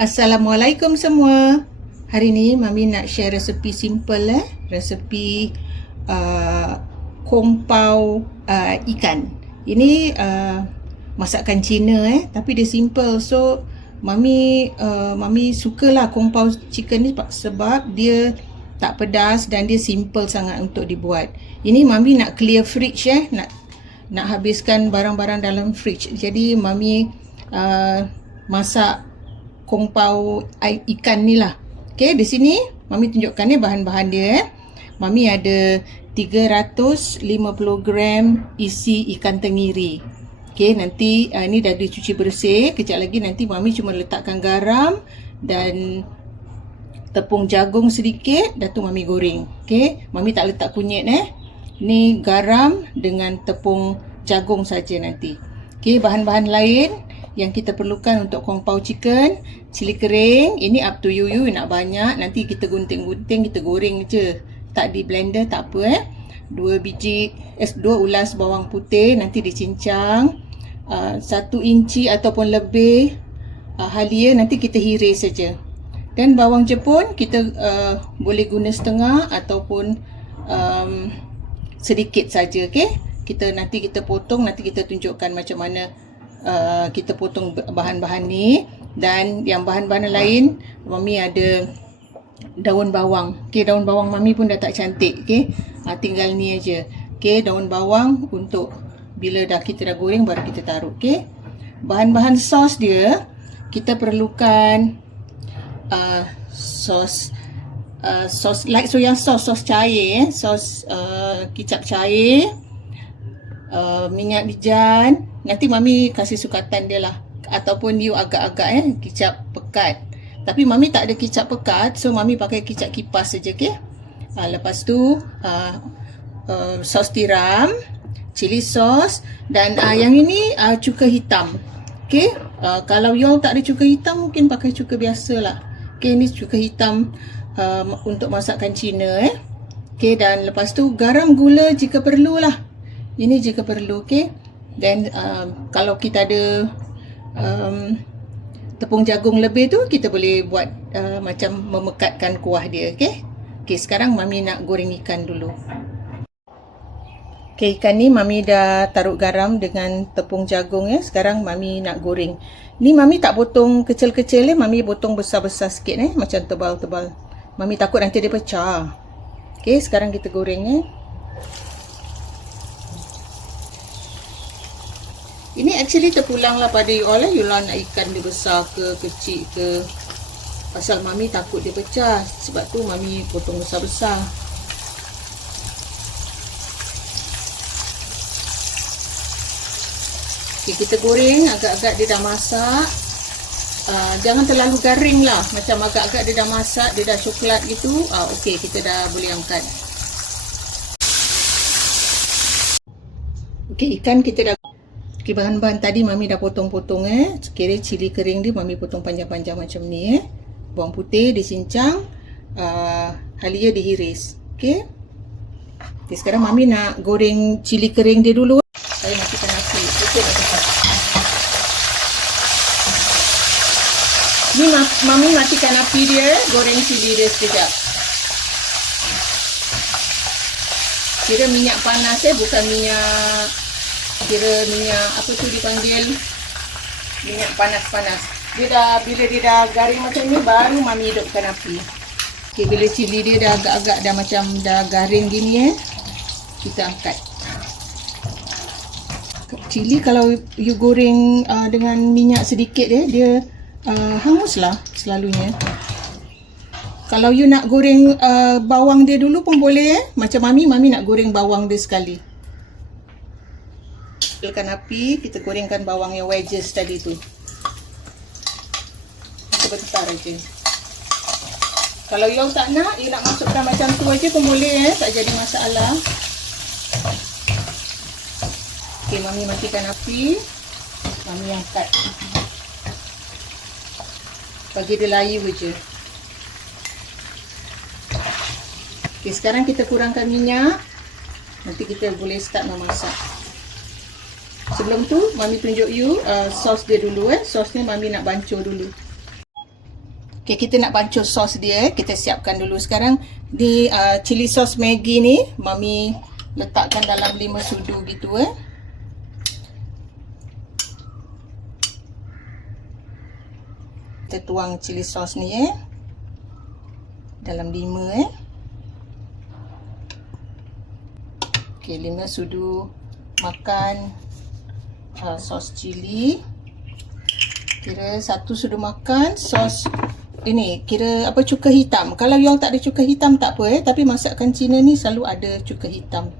Assalamualaikum semua. Hari ni Mami nak share resepi simple eh. Resepi uh, pao uh, ikan. Ini uh, masakan Cina eh tapi dia simple. So Mami uh, Mami sukalah pao chicken ni sebab dia tak pedas dan dia simple sangat untuk dibuat. Ini Mami nak clear fridge eh, nak nak habiskan barang-barang dalam fridge. Jadi Mami uh, masak ai- ikan ni lah. Okay, di sini Mami tunjukkan ni bahan-bahan dia eh. Mami ada 350 gram isi ikan tenggiri. Okay, nanti uh, ni dah dicuci bersih. Kejap lagi nanti Mami cuma letakkan garam dan tepung jagung sedikit. Dah tu Mami goreng. Okay, Mami tak letak kunyit eh. Ni garam dengan tepung jagung saja nanti. Okay, bahan-bahan lain yang kita perlukan untuk kung pao chicken, cili kering, ini up to you you nak banyak, nanti kita gunting-gunting, kita goreng je. Tak di blender tak apa eh. Dua biji, eh, dua ulas bawang putih nanti dicincang. Uh, satu inci ataupun lebih uh, halia nanti kita hiris saja. Dan bawang jepun kita uh, boleh guna setengah ataupun um, sedikit saja, okey? Kita nanti kita potong, nanti kita tunjukkan macam mana uh, kita potong bahan-bahan ni dan yang bahan-bahan lain mami ada daun bawang. Okey, daun bawang mami pun dah tak cantik, okey? Uh, tinggal ni aja. Okey, daun bawang untuk bila dah kita dah goreng baru kita taruh, okey? Bahan-bahan sos dia kita perlukan uh, sos uh, sos like soya sauce, sos cair, sos uh, kicap cair, uh, minyak bijan. Nanti mami kasih sukatan dia lah. Ataupun you agak-agak eh, kicap pekat. Tapi mami tak ada kicap pekat, so mami pakai kicap kipas saja, okay? Uh, lepas tu, uh, uh, sos tiram, cili sos dan uh, yang ini uh, cuka hitam. Okay? Uh, kalau you tak ada cuka hitam, mungkin pakai cuka biasa lah. Okay, ini cuka hitam uh, untuk masakan Cina eh. Okay, dan lepas tu garam gula jika perlu lah. Ini jika perlu, okay. Dan um, kalau kita ada um, tepung jagung lebih tu, kita boleh buat uh, macam memekatkan kuah dia, okay. Okay, sekarang Mami nak goreng ikan dulu. Okay, ikan ni Mami dah taruh garam dengan tepung jagung ya. Sekarang Mami nak goreng. Ni Mami tak potong kecil-kecil ya. Mami potong besar-besar sikit eh. Macam tebal-tebal. Mami takut nanti dia pecah. Okay, sekarang kita goreng ya. Ini actually terpulang lah pada you all eh. You all nak ikan dia besar ke, kecil ke. Pasal Mami takut dia pecah. Sebab tu Mami potong besar-besar. Okay, kita goreng agak-agak dia dah masak. Uh, jangan terlalu garing lah. Macam agak-agak dia dah masak, dia dah coklat gitu. Uh, okay, kita dah boleh angkat. Okay, ikan kita dah... Okay, bahan-bahan tadi Mami dah potong-potong eh. Kira cili kering dia Mami potong panjang-panjang macam ni eh. Bawang putih disincang. Uh, halia dihiris. Okay. Okay, sekarang Mami nak goreng cili kering dia dulu. Saya api. Tutup cepat. Ni ma- Mami matikan api dia. Goreng cili dia sekejap. Kira minyak panas eh. Bukan minyak... Kira minyak... Apa tu dipanggil? Minyak panas-panas. Dia dah... Bila dia dah garing macam ni. Baru Mami hidupkan api. Okay, bila cili dia dah agak-agak dah macam dah garing gini eh. Kita angkat. Cili kalau you goreng uh, dengan minyak sedikit eh, dia uh, hanguslah selalunya. Kalau you nak goreng uh, bawang dia dulu pun boleh eh. Macam mami, mami nak goreng bawang dia sekali. Kecilkan api, kita gorengkan bawang yang wedges tadi tu. Sebentar aja. Kalau you tak nak, you nak masukkan macam tu aja pun boleh eh. Tak jadi masalah. Okey, Mami matikan api. Mami angkat. Bagi dia layu je. Okey, sekarang kita kurangkan minyak. Nanti kita boleh start memasak. Sebelum tu, Mami tunjuk you uh, sos dia dulu eh. Sos ni Mami nak bancuh dulu. Okay, kita nak pancur sos dia. Kita siapkan dulu sekarang. Ni uh, chili sauce Maggi ni, Mami letakkan dalam 5 sudu gitu eh. Kita tuang chili sauce ni eh. Dalam 5 eh. Okay, 5 sudu makan uh, sos cili. Kira satu sudu makan sos ini kira apa cuka hitam. Kalau you tak ada cuka hitam tak apa eh, tapi masakan Cina ni selalu ada cuka hitam.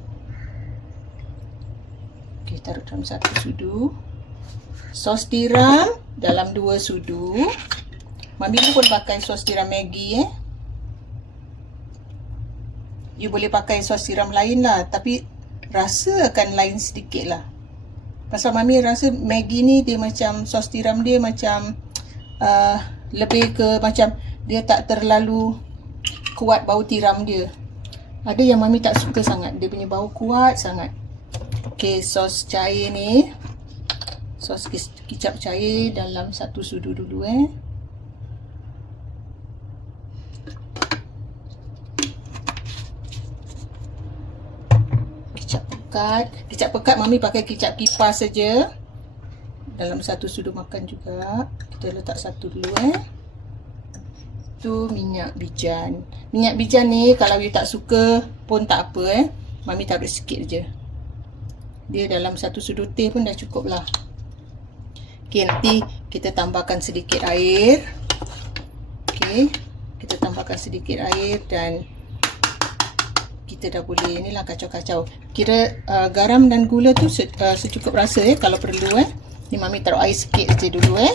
Okey, taruh dalam satu sudu. Sos tiram dalam dua sudu. Mami pun pakai sos tiram Maggi eh. You boleh pakai sos tiram lain lah, tapi rasa akan lain sedikit lah. Pasal Mami rasa Maggi ni dia macam sos tiram dia macam uh, lebih ke macam dia tak terlalu kuat bau tiram dia. Ada yang mami tak suka sangat. Dia punya bau kuat sangat. Okey, sos cair ni. Sos kicap cair dalam satu sudu dulu eh. Kicap pekat. Kicap pekat mami pakai kicap kipas saja. Dalam satu sudu makan juga. Kita letak satu dulu eh. Tu minyak bijan. Minyak bijan ni kalau you tak suka pun tak apa eh. Mami taruh sikit je. Dia dalam satu sudu teh pun dah cukup lah. Ok nanti kita tambahkan sedikit air. Ok kita tambahkan sedikit air dan kita dah boleh ni lah kacau-kacau kira uh, garam dan gula tu se uh, secukup rasa eh kalau perlu eh Ni mami taruh air sikit saja dulu eh.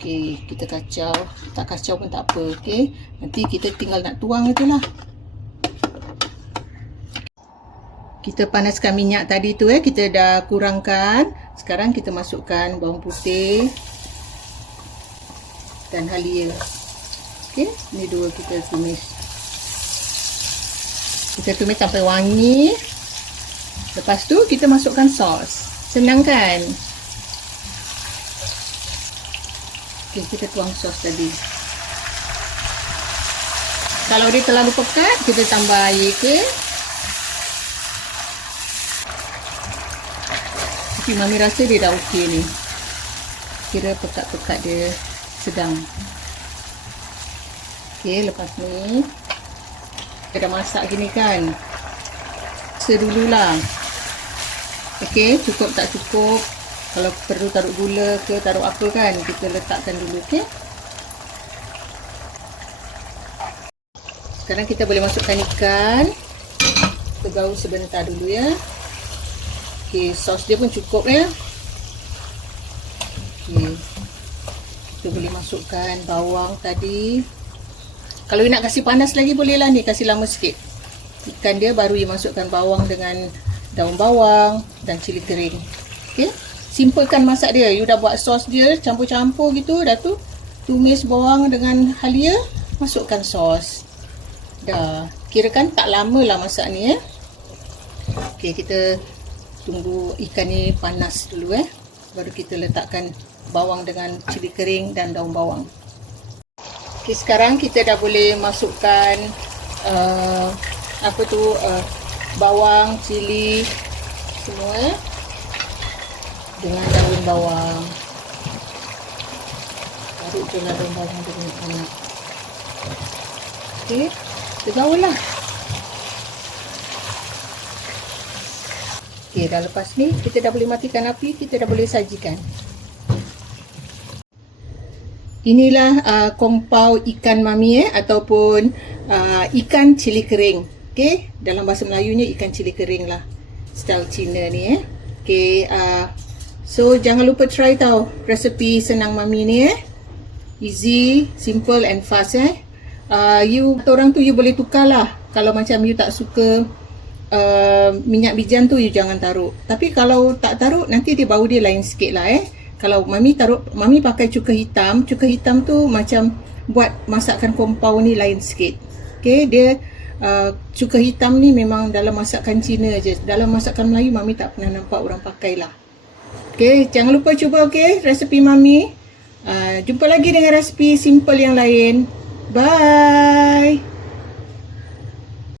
Okey, kita kacau. Tak kacau pun tak apa, okey. Nanti kita tinggal nak tuang lah. Kita panaskan minyak tadi tu eh, kita dah kurangkan. Sekarang kita masukkan bawang putih dan halia. Okey, ni dua kita tumis. Kita tumis sampai wangi. Lepas tu kita masukkan sos. Senang kan? Okay, kita tuang sos tadi. Kalau dia terlalu pekat, kita tambah air ke. Okay, Mami rasa dia dah okey ni. Kira pekat-pekat dia sedang. Okay, lepas ni. Kita dah masak gini kan. Sedululah. Okey, cukup tak cukup. Kalau perlu taruh gula ke, taruh apa kan, kita letakkan dulu, okey. Sekarang kita boleh masukkan ikan. Kita gaul sebentar dulu ya. Okey, sos dia pun cukup ya. Okey. Kita boleh masukkan bawang tadi. Kalau nak kasih panas lagi bolehlah ni, kasih lama sikit. Ikan dia baru you masukkan bawang dengan daun bawang dan cili kering. Okey. Simpelkan masak dia. You dah buat sos dia, campur-campur gitu, dah tu tumis bawang dengan halia, masukkan sos. Dah. Kira kan tak lama lah masak ni eh. Okey, kita tunggu ikan ni panas dulu eh. Baru kita letakkan bawang dengan cili kering dan daun bawang. Okey, sekarang kita dah boleh masukkan uh, apa tu uh, bawang, cili semua dengan daun bawang. Taruh je lah daun bawang tu banyak banyak ok kita gaul lah. Ok dah lepas ni kita dah boleh matikan api kita dah boleh sajikan inilah uh, kompau ikan mami eh ataupun uh, ikan cili kering Okey, dalam bahasa Melayunya ikan cili kering lah. Style Cina ni eh. Okey, uh, so jangan lupa try tau resepi senang mami ni eh. Easy, simple and fast eh. Uh, you orang tu you boleh tukar lah. Kalau macam you tak suka uh, minyak bijan tu you jangan taruh. Tapi kalau tak taruh nanti dia bau dia lain sikit lah eh. Kalau mami taruh, mami pakai cuka hitam. Cuka hitam tu macam buat masakan kompau ni lain sikit. Okay, dia uh, cuka hitam ni memang dalam masakan Cina aja. Dalam masakan Melayu mami tak pernah nampak orang pakai lah. Okey, jangan lupa cuba okey resepi mami. Uh, jumpa lagi dengan resipi simple yang lain. Bye.